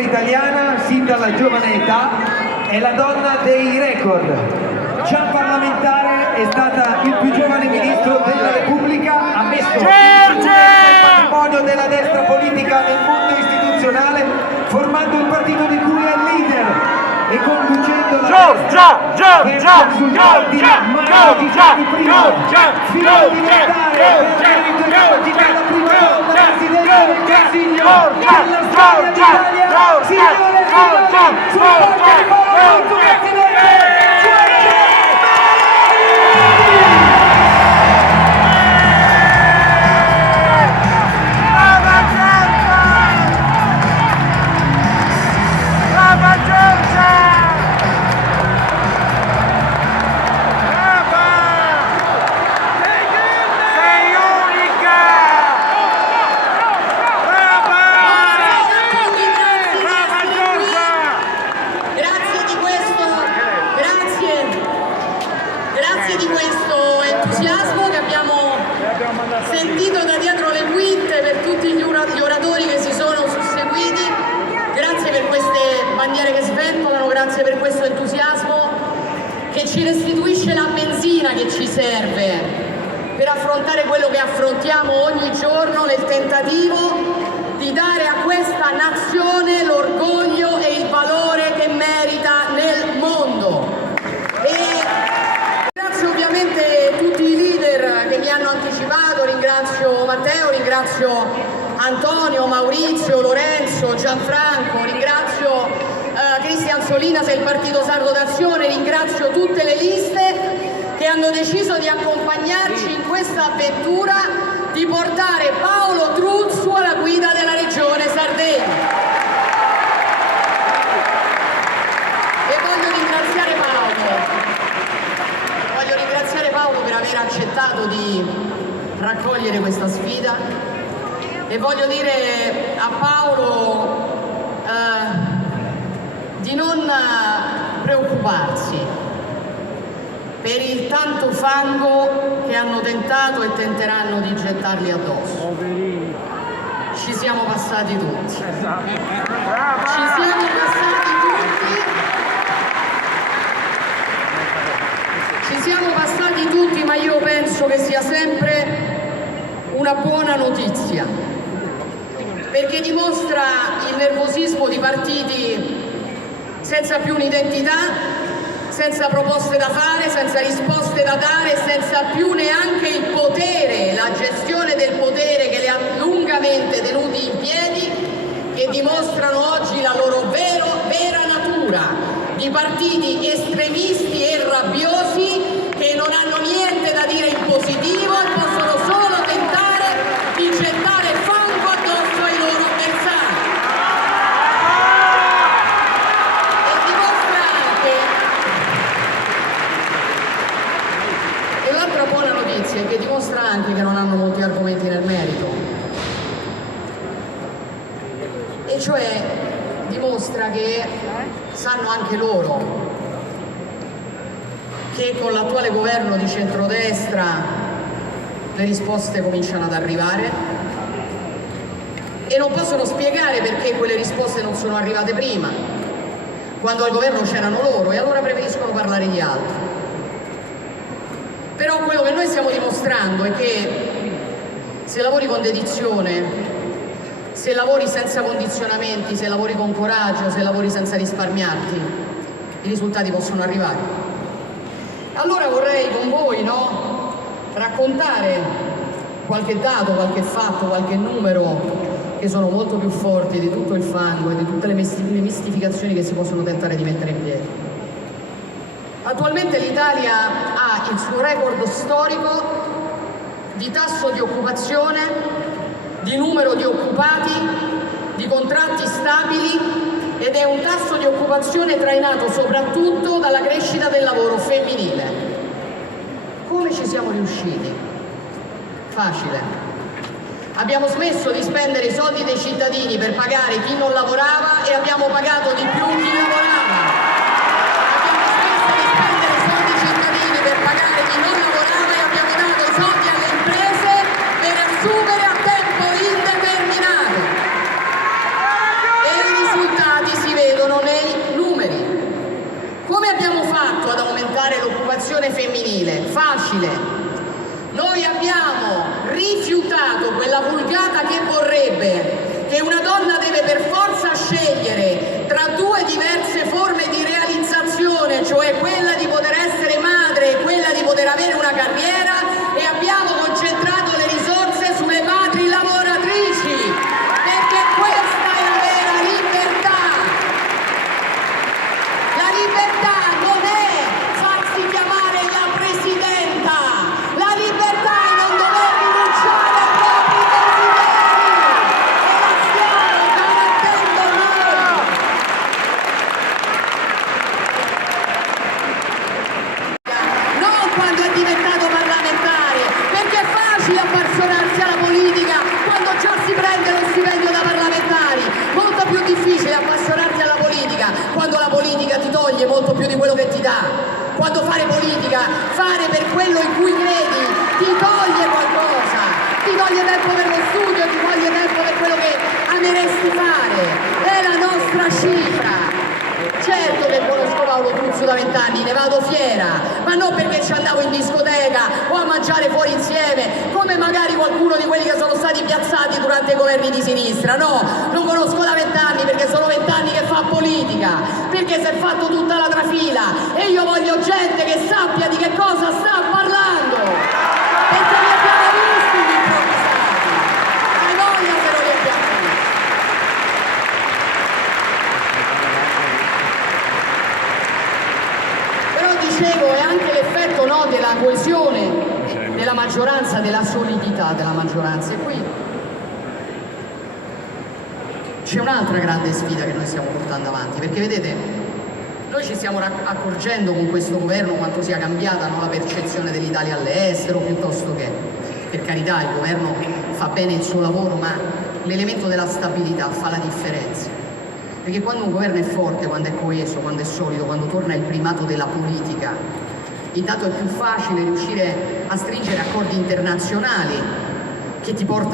sinistra italiana, sin dalla giovane età, è la donna dei record. Già parlamentare, è stata il più giovane ministro della Repubblica, ha messo il patrimonio della destra politica nel mondo istituzionale, formando il partito di cui è leader e conducendo la destra sugli ordini mai ufficiali prima, fino a diventare la prima donna presidente del Consiglio della storia d'Italia, signore e signori, sul palco di Paolo Presidente! Di questo entusiasmo che abbiamo sentito da dietro le quinte per tutti gli oratori che si sono susseguiti. Grazie per queste bandiere che sventolano, grazie per questo entusiasmo che ci restituisce la benzina che ci serve per affrontare quello che affrontiamo ogni giorno nel tentativo di dare a questa nazione l'orgoglio e il valore che merita nel mondo. Ovviamente tutti i leader che mi hanno anticipato, ringrazio Matteo, ringrazio Antonio, Maurizio, Lorenzo, Gianfranco, ringrazio Cristian Solinas e il Partito Sardo d'Azione, ringrazio tutte le liste che hanno deciso di accompagnarci in questa avventura di portare Paolo Truzzu alla guida della Regione Sardegna. E voglio ringraziare Paolo per aver accettato di raccogliere questa sfida e voglio dire a Paolo di non preoccuparsi per il tanto fango che hanno tentato e tenteranno di gettargli addosso. Ci siamo passati tutti. Ci siamo passati tutti. Ci siamo passati tutti, ma io penso che sia sempre una buona notizia, perché dimostra il nervosismo di partiti senza più un'identità, senza proposte da fare, senza risposte da dare, senza più neanche il potere, la gestione del potere che li ha lungamente tenuti in piedi, che dimostrano oggi la loro vera natura, di partiti estremisti e rabbiosi che non hanno niente da dire in positivo e possono solo tentare di gettare fango addosso ai loro avversari. E dimostra anche, e l'altra buona notizia è che dimostra anche che non hanno molti argomenti nel merito, e cioè dimostra che sanno anche loro che con l'attuale governo di centrodestra le risposte cominciano ad arrivare e non possono spiegare perché quelle risposte non sono arrivate prima, quando al governo c'erano loro, e allora preferiscono parlare di altro. Però quello che noi stiamo dimostrando è che se lavori con dedizione, se lavori senza condizionamenti, se lavori con coraggio, se lavori senza risparmiarti, i risultati possono arrivare. Allora vorrei con voi raccontare qualche dato, qualche fatto, qualche numero che sono molto più forti di tutto il fango e di tutte le mistificazioni che si possono tentare di mettere in piedi. Attualmente l'Italia ha il suo record storico di tasso di occupazione, di numero di occupati, di contratti stabili, ed è un tasso di occupazione trainato soprattutto dalla crescita del lavoro femminile. Come ci siamo riusciti? Facile. Abbiamo smesso di spendere i soldi dei cittadini per pagare chi non lavorava e abbiamo pagato di più chi lavorava. Abbiamo smesso di spendere i soldi cittadini per pagare chi non lavorava e abbiamo dato i soldi alle imprese per assumere a tempo indeterminato. E i risultati femminile? Facile. Noi abbiamo rifiutato quella vulgata che vorrebbe che una donna deve per forza scegliere tra due diverse forme di realizzazione, cioè quella di poter essere madre e quella di poter avere una carriera, e abbiamo concentrato le risorse sulle madri lavoratrici, perché questa è la vera libertà. La libertà non è farsi chiamare la presidenta, la libertà è non dover rinunciare ai propri desideri, e la stiamo garantendo noi. Non quando è diventato parlamentare, perché è facile appassionarsi alla politica quando già si prende lo stipendio da parlamentari, molto più difficile appassionarsi alla politica quando la politica ti toglie molto più di quello che ti dà, quando fare politica, fare per quello in cui credi, ti toglie qualcosa, ti toglie tempo per lo studio, ti toglie tempo per quello che ameresti fare, è la nostra cifra. Certo che conosco Paolo Tuzzo da 20 anni, ne vado fiera, ma non perché ci andavo in discoteca o a mangiare fuori insieme, come magari qualcuno di quelli che sono stati piazzati durante i governi di sinistra. No, lo conosco da 20 anni perché sono 20 anni che fa politica, perché si è fatto tutta la trafila e io voglio gente che sappia di che cosa sta parlando, perché li abbiamo visti gli improvvisati, hai voglia se non li abbiamo visti. Dicevo, è anche l'effetto, no, della coesione della maggioranza, della solidità della maggioranza. E qui c'è un'altra grande sfida che noi stiamo portando avanti, perché vedete, noi ci stiamo accorgendo con questo governo quanto sia cambiata, no, la percezione dell'Italia all'estero, piuttosto che, per carità, il governo fa bene il suo lavoro, ma l'elemento della stabilità fa la differenza. Perché quando un governo è forte, quando è coeso, quando è solido, quando torna il primato della politica, intanto è più facile riuscire a stringere accordi internazionali che ti portano